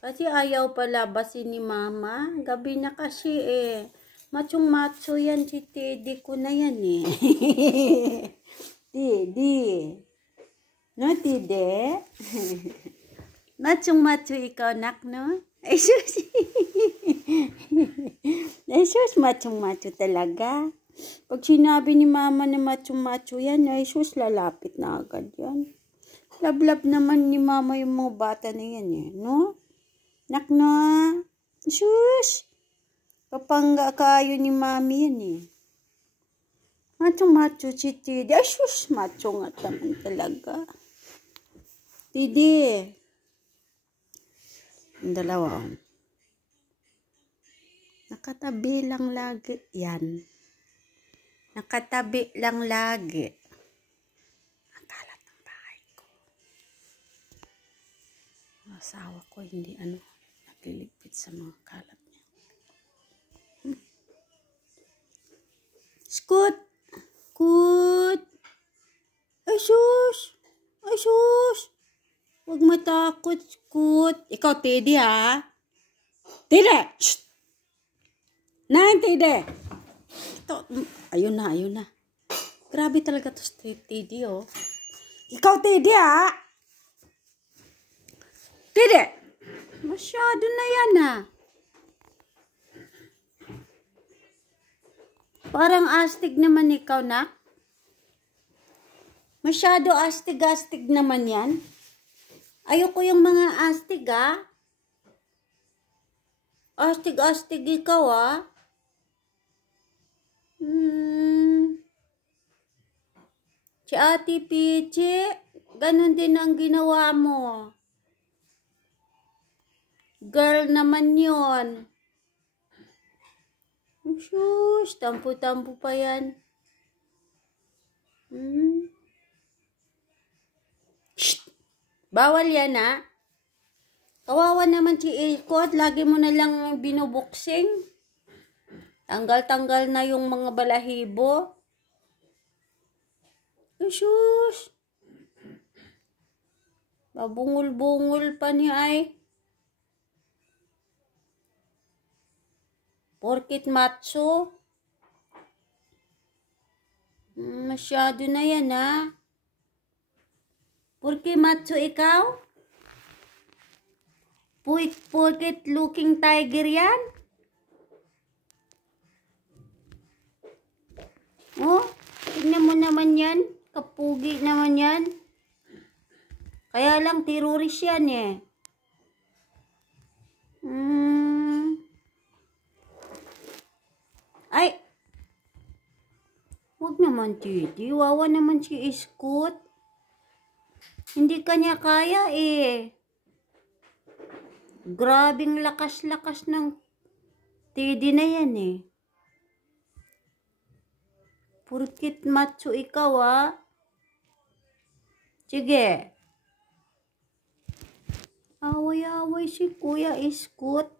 Kasi ayaw palabasin ni mama. Gabi na kasi eh. Machong-macho yan si Teddy ko na yan eh. Teddy. No, Teddy? Machong-macho ikaw, nak, no? Ay, sus. Ay, sus, machong-macho talaga. Pag sinabi ni mama na machong-macho yan, ay, sus, lalapit na agad yan. Lablab naman ni mama yung mga bata na yan eh, no? Nak, no? Sus. Kapangga kayo ni mami yan eh. Macho-macho si Teddy. Ay, sus, macho nga naman talaga. Teddy. Ang dalawa. Nakatabi lang lagi yan. Nakatabi lang lagi. Ang kalat ng bahay ko. Ang asawa ko hindi nagliligpit sa mga kalat niya. Scoot! Scoot! Ay sus! Ay sus! Huwag matakot, Scoot. Ikaw, Teddy, ha? Teddy! Shh! Nine, Teddy! Ito, ayun na. Grabe talaga to Teddy, oh. Ikaw, Teddy, ha? Teddy! Masyado na yan, ha? Parang astig naman ikaw, nak. Masyado astig-astig naman yan. Ayoko yung mga astig, ha? Astig-astig ikaw, ha? Si Ate Pichi, ganun din ang ginawa mo. Girl naman yun. Sus, tampo-tampo pa yan. Shh! Bawal yan, ha? Kawawa naman si Ikot. Lagi mo na lang binubuksing. Tanggal-tanggal na yung mga balahibo. Sus! Babungol-bungol pa niya ay. Porkit macho. Masyado na yan, ha? Porkit macho ikaw? Porkit looking tiger yan? Oh, tignan mo naman yan. Kapugi naman yan. Kaya lang terrorist yan eh. Ay! Huwag naman, Teddy. Wawa naman si Scoot. Hindi kanya kaya eh. Grabing lakas-lakas ng Teddy na yan eh. Porkit macho ikaw, ha? Sige. Away-away si Kuya Scoot.